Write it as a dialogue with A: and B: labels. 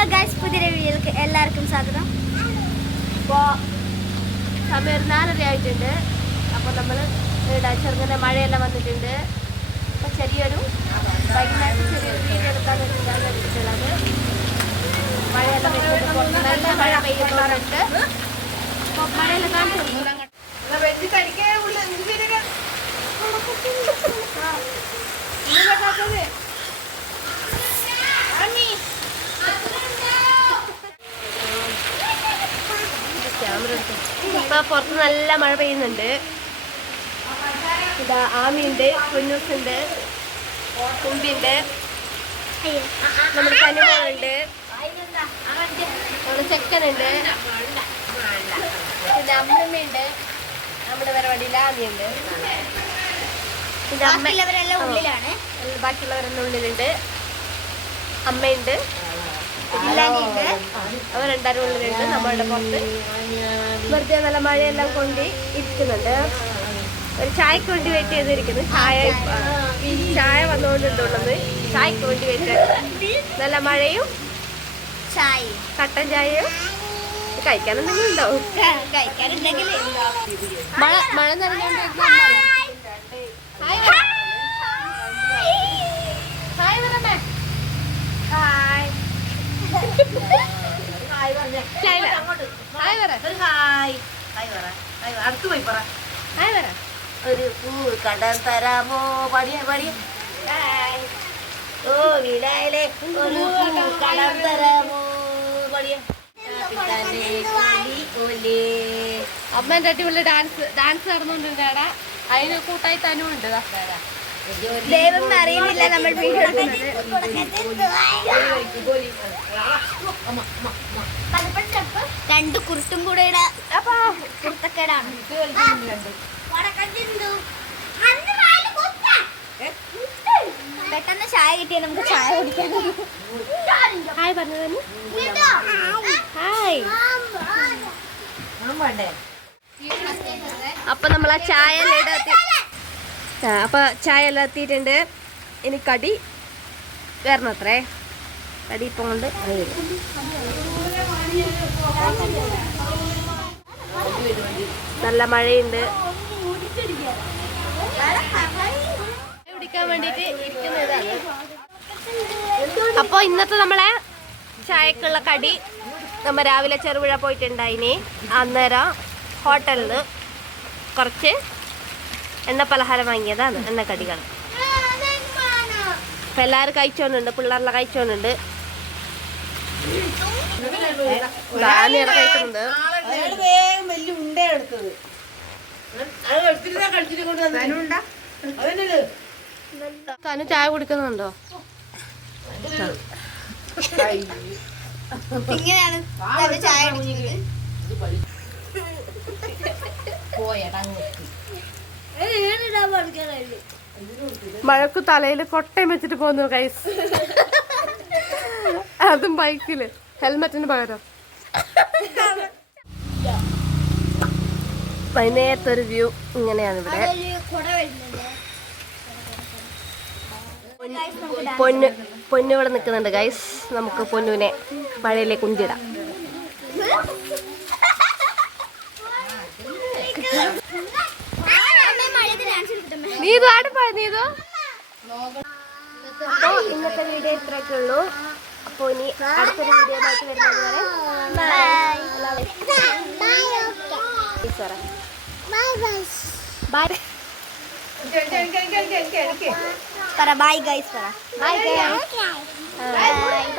A: Hello guys പുതിയ വീഡിയോയിലേക്ക് എല്ലാവർക്കും സ്വാഗതം.
B: അപ്പോൾ സമയം ഒരു നാലര ആയിട്ടുണ്ട്. അപ്പോൾ നമ്മൾ ഇവിടെ ചെറുങ്ങനെ മഴയെല്ലാം വന്നിട്ടുണ്ട്. അപ്പോൾ ചെറിയൊരു വൈകുന്നേരത്ത് ചെറിയൊരു വീഡിയോ എടുക്കാൻ വേണ്ടിയിട്ടാണ് എടുത്തിട്ടുള്ളത് മഴയെല്ലാം നല്ല മഴ പെയ്യുന്നുണ്ട് അപ്പോൾ മഴയെല്ലാം കാണിച്ചു ഇപ്പൊ പുറത്ത് നല്ല മഴ പെയ്യുന്നുണ്ട്. ഇതാ ആമിയുണ്ട് കുഞ്ഞൂസുണ്ട് കുമ്പിയുണ്ട് നമ്മുടെ കനുമോളുണ്ട് നമ്മുടെ ചെക്കനുണ്ട്. പിന്നെ അമ്മമ്മയുണ്ട്. നമ്മുടെ പരിപാടിയിൽ ആമിയുണ്ട്.
A: ബാക്കിയുള്ളവരെല്ലാം ഉള്ളിലാണ്.
B: ബാക്കിയുള്ളവരെല്ലാം ഉള്ളിലുണ്ട്. അമ്മയുണ്ട്.
A: ഇല്ലാഞ്ഞിട്ട്
B: അവർ രണ്ടാരും ഉള്ളിലുണ്ട്. നമ്മളുടെ പുറത്ത് വെറുതെ നല്ല മഴയെല്ലാം കൊണ്ട് ഇരിക്കുന്നുണ്ട്. ഒരു ചായക്ക് വേണ്ടി വെയിറ്റ് ചെയ്തിരിക്കുന്നു. ചായ ചായ വന്നുകൊണ്ടുള്ളത് ചായക്ക് വേണ്ടി വെയിറ്റ് നല്ല മഴയും
A: ചായ
B: കട്ടൻ ചായയും കഴിക്കാൻ എന്തെങ്കിലും ഉണ്ടോ
A: കഴിക്കാൻ
B: മഴ മഴ നനഞ്ഞോണ്ടിരിക്കുന്ന ഹായ് ഹായ് വരണ്ടേ ഹായ് ഹായ് വര
C: ഹായ് ഹായ് പറ ഹായ് പറ. അടുത്ത് പോയി പറ. ഒരു പൂ കണ്ടാൻ തരാമോ? പടിയ പടിയ. ഓ ഒരു പൂ കണ്ടാൻ തരാമോ? പടിയ.
B: അമ്മേന്റെ അടിപൊളി ഡാൻസ് ഡാൻസ് നടന്നുകൊണ്ടിരുന്നാടാ അതിന് കൂട്ടായി തനും ഉണ്ട്.
A: ദൈവം അറിയുന്നില്ല നമ്മൾ വീഡിയോ രണ്ട് കുരുട്ടും കൂടെ അപ്പൊ. കുരുത്തക്കേടാണ്. പെട്ടെന്ന് ചായ കിട്ടിയാൽ നമുക്ക് ചായ കുടിക്കാൻ
B: ഹായ് പറഞ്ഞു ഹായ്. അപ്പൊ നമ്മൾ ആ ചായ അപ്പൊ ചായ എല്ലാം എത്തിയിട്ടുണ്ട്. ഇനി കടി വരണം അത്രേ കടി ഇപ്പം കൊണ്ട് വരും. നല്ല മഴയുണ്ട്. കുടിക്കാൻ വേണ്ടിട്ട് ഇരിക്കുന്നതാണ് അപ്പൊ ഇന്നത്തെ നമ്മളെ ചായക്കുള്ള കടി നമ്മ രാവിലെ ചെറുപുഴ പോയിട്ടുണ്ടായിനി. അന്നേരം ഹോട്ടലിൽ കുറച്ച് എണ്ണ പലഹാരം വാങ്ങിയതാണ് എണ്ണക്കടികൾ അപ്പൊ എല്ലാവരും കഴിച്ചോണ്ടുണ്ട് പിള്ളേരെല്ലാം കഴിച്ചോണ്ടുണ്ട്.
C: വലിയ എടുത്തത്
B: തനു ചായ കുടിക്കുന്നുണ്ടോ?
A: ഇങ്ങനെയാണ് ചായ കുടിക്കുന്നത്.
B: മഴക്ക് തലയിൽ കൊട്ടയും വെച്ചിട്ട് പോന്നു കൈസ് അതും ബൈക്കിൽ. ഹെൽമെറ്റിന് പകരം. വൈകുന്നേരത്തെ ഒരു വ്യൂ ഇങ്ങനെയാണ് ഇവിടെ പൊന്നു പൊന്നു ഇവിടെ നിൽക്കുന്നുണ്ട് ഗൈസ് നമുക്ക് പൊന്നുവിനെ പഴയിലെ കുഞ്ചിടാം നീ ഇത് ആടെ നീതോ. ഇന്നത്തെ വീഡിയോ ഇത്രയൊക്കെ ഉള്ളൂ. അപ്പോൾ ഇനി അടുത്തൊരു വീഡിയോ ആയിട്ട് വരുന്നത് വരെ ബൈ
A: പറ ബൈ ഗൈസ് പറ ബൈ ഗൈസ്